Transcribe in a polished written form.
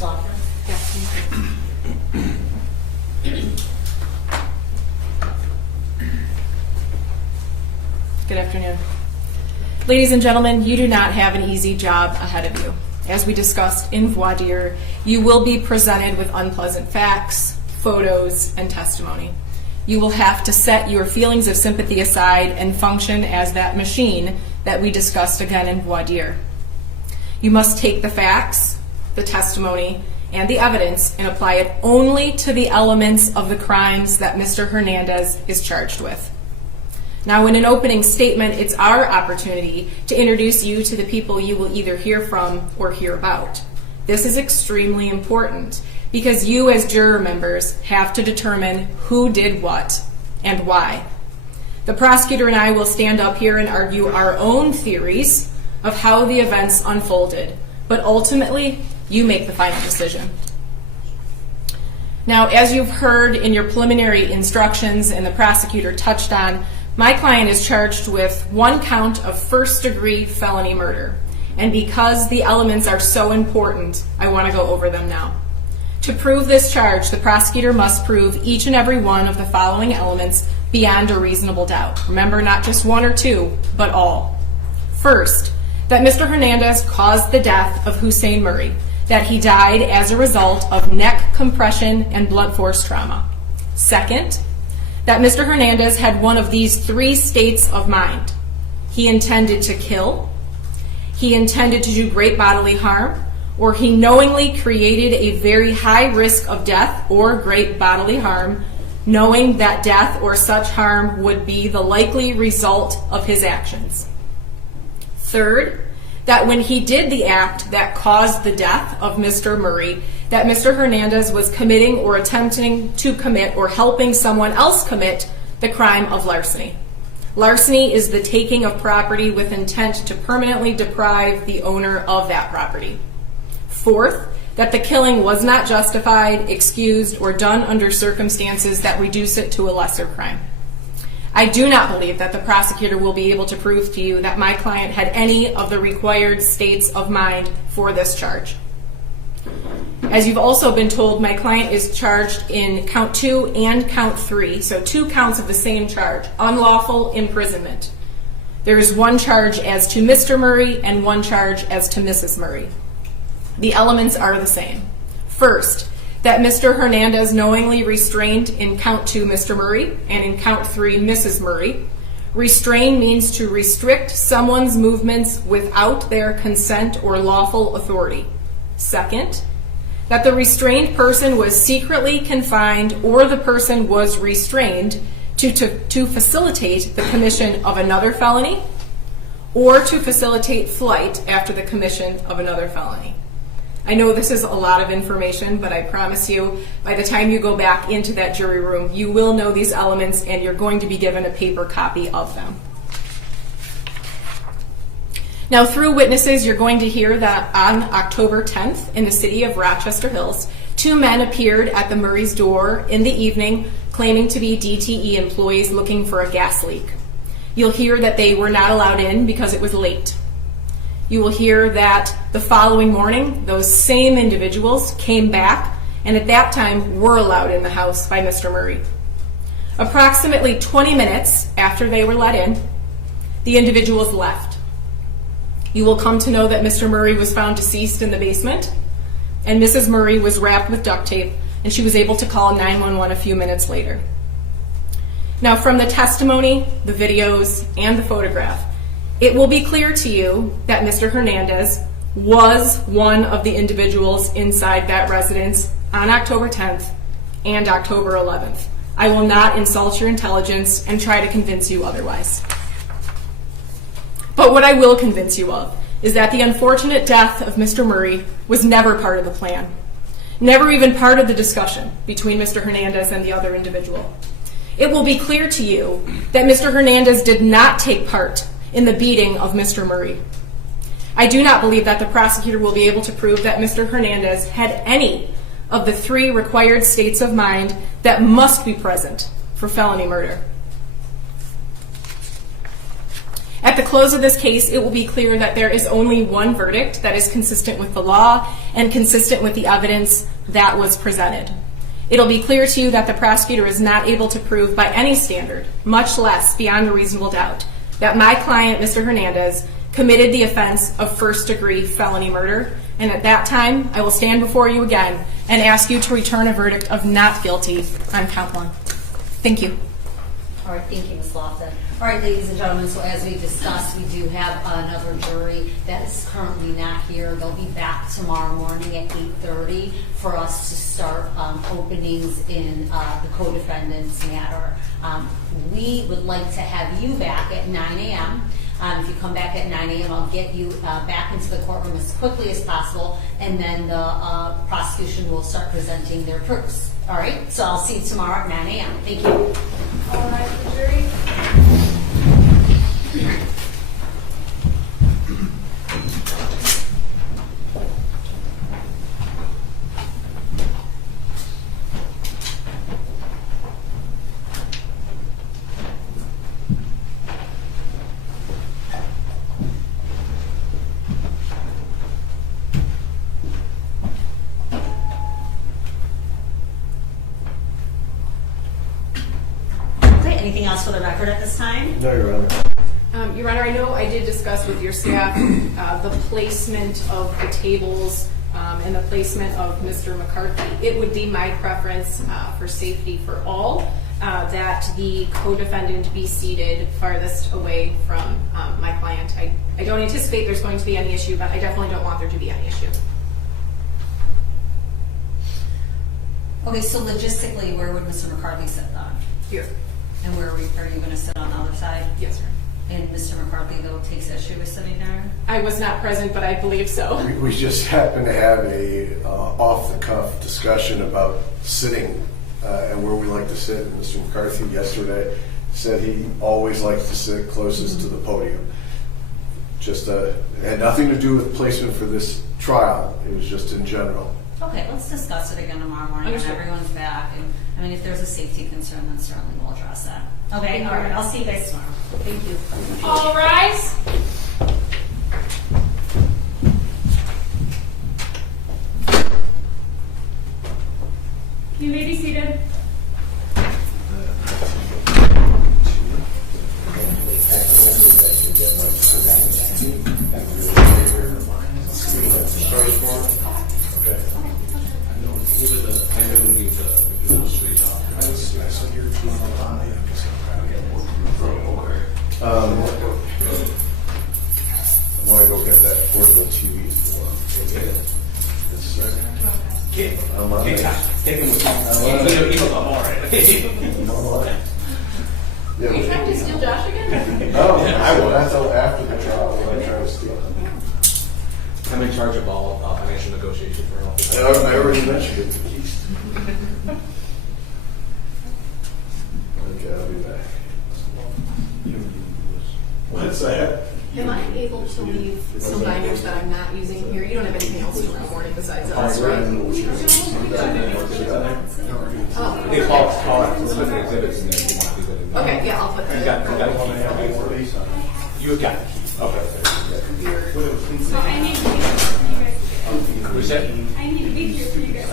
Loftin? Yes, Good afternoon. Ladies and gentlemen, you do not have an easy job ahead of you. As we discussed in voir dire, you will be presented with unpleasant facts, photos, and testimony. You will have to set your feelings of sympathy aside and function as that machine that we discussed again in voir dire. You must take the facts, the testimony, and the evidence and apply it only to the elements of the crimes that Mr. Hernandez is charged with. Now, in an opening statement, it's our opportunity to introduce you to the people you will either hear from or hear about. This is extremely important because you as juror members have to determine who did what and why. The prosecutor and I will stand up here and argue our own theories of how the events unfolded, but ultimately, you make the final decision. Now, as you've heard in your preliminary instructions and the prosecutor touched on, my client is charged with 1 count of first-degree felony murder. And because the elements are so important, I want to go over them now. To prove this charge, the prosecutor must prove each and every one of the following elements beyond a reasonable doubt. Remember, not just 1 or 2, but all. First, that Mr. Hernandez caused the death of Hussein Murray, that he died as a result of neck compression and blunt force trauma. Second, that Mr. Hernandez had one of these 3 states of mind. He intended to kill, he intended to do great bodily harm, or he knowingly created a very high risk of death or great bodily harm, knowing that death or such harm would be the likely result of his actions. Third, that when he did the act that caused the death of Mr. Murray, that Mr. Hernandez was committing or attempting to commit or helping someone else commit the crime of larceny. Larceny is the taking of property with intent to permanently deprive the owner of that property. Fourth, that the killing was not justified, excused, or done under circumstances that reduce it to a lesser crime. I do not believe that the prosecutor will be able to prove to you that my client had any of the required states of mind for this charge. As you've also been told, my client is charged in count 2 and count 3, so 2 counts of the same charge, unlawful imprisonment. There is 1 charge as to Mr. Murray and 1 charge as to Mrs. Murray. The elements are the same. First, that Mr. Hernandez knowingly restrained in count 2 Mr. Murray and in count 3 Mrs. Murray. Restrain means to restrict someone's movements without their consent or lawful authority. Second, that the restrained person was secretly confined or the person was restrained to facilitate the commission of another felony or to facilitate flight after the commission of another felony. I know this is a lot of information, but I promise you, by the time you go back into that jury room, you will know these elements and you're going to be given a paper copy of them. Now, through witnesses, you're going to hear that on October 10th in the city of Rochester Hills, 2 men appeared at the Murray's door in the evening claiming to be DTE employees looking for a gas leak. You'll hear that they were not allowed in because it was late. You will hear that the following morning, those same individuals came back and at that time were allowed in the house by Mr. Murray. Approximately 20 minutes after they were let in, the individuals left. You will come to know that Mr. Murray was found deceased in the basement and Mrs. Murray was wrapped with duct tape and she was able to call 911 a few minutes later. Now, from the testimony, the videos, and the photograph, it will be clear to you that Mr. Hernandez was one of the individuals inside that residence on October 10th and October 11th. I will not insult your intelligence and try to convince you otherwise. But what I will convince you of is that the unfortunate death of Mr. Murray was never part of the plan, never even part of the discussion between Mr. Hernandez and the other individual. It will be clear to you that Mr. Hernandez did not take part in the beating of Mr. Murray. I do not believe that the prosecutor will be able to prove that Mr. Hernandez had any of the 3 required states of mind that must be present for felony murder. At the close of this case, it will be clear that there is only one verdict that is consistent with the law and consistent with the evidence that was presented. It'll be clear to you that the prosecutor is not able to prove by any standard, much less beyond a reasonable doubt, that my client, Mr. Hernandez, committed the offense of first-degree felony murder. And at that time, I will stand before you again and ask you to return a verdict of not guilty on count 1. Thank you. All right, thank you, Ms. Loftin. All right, ladies and gentlemen, so as we discussed, we do have another jury that is currently not here. They'll be back tomorrow morning at 8:30 for us to start openings in the co-defendant's matter. We would like to have you back at 9 a.m. If you come back at 9 a.m., I'll get you back into the courtroom as quickly as possible, and then the prosecution will start presenting their proofs. All right, so I'll see you tomorrow at 9 a.m. Thank you. All right, the jury. Anything else for the record at this time? No, Your Honor. Your Honor, I know I did discuss with your staff the placement of the tables and the placement of Mr. McCarthy. It would be my preference for safety for all that the co-defendant be seated farthest away from my client. I don't anticipate there's going to be any issue, but I definitely don't want there to be any issue. Okay, so logistically, where would Mr. McCarthy sit then? Here. And where are you going to sit on the other side? Yes, sir. And Mr. McCarthy, though, takes issue with sitting there? I was not present, but I believe so. We just happened to have a off-the-cuff discussion about sitting and where we like to sit. And Mr. McCarthy yesterday said he always likes to sit closest to the podium. Just it had nothing to do with placement for this trial. It was just in general. Okay, let's discuss it again tomorrow morning when everyone's back. And I mean, if there's a safety concern, then certainly we'll address that. Okay, all right. I'll see you guys tomorrow. Thank you. All rise. You may be seated. I want to go get that portable TV for him. Take him with you. Yeah, Are you trying to steal Josh again? no, I will. That's after the trial when I try to steal him. I'm in charge of all financial negotiation for all. I already mentioned it to Keith. Okay, I'll be back. What's that? Am I able to leave some binders that I'm not using here? You don't have anything else tomorrow morning besides us, right? Oh. They call it specific exhibits in there if you want to do that. Okay, yeah, I'll put that. You got the key. You got the key. Okay. So I need to be here for you guys. We said? I need to be here for you guys.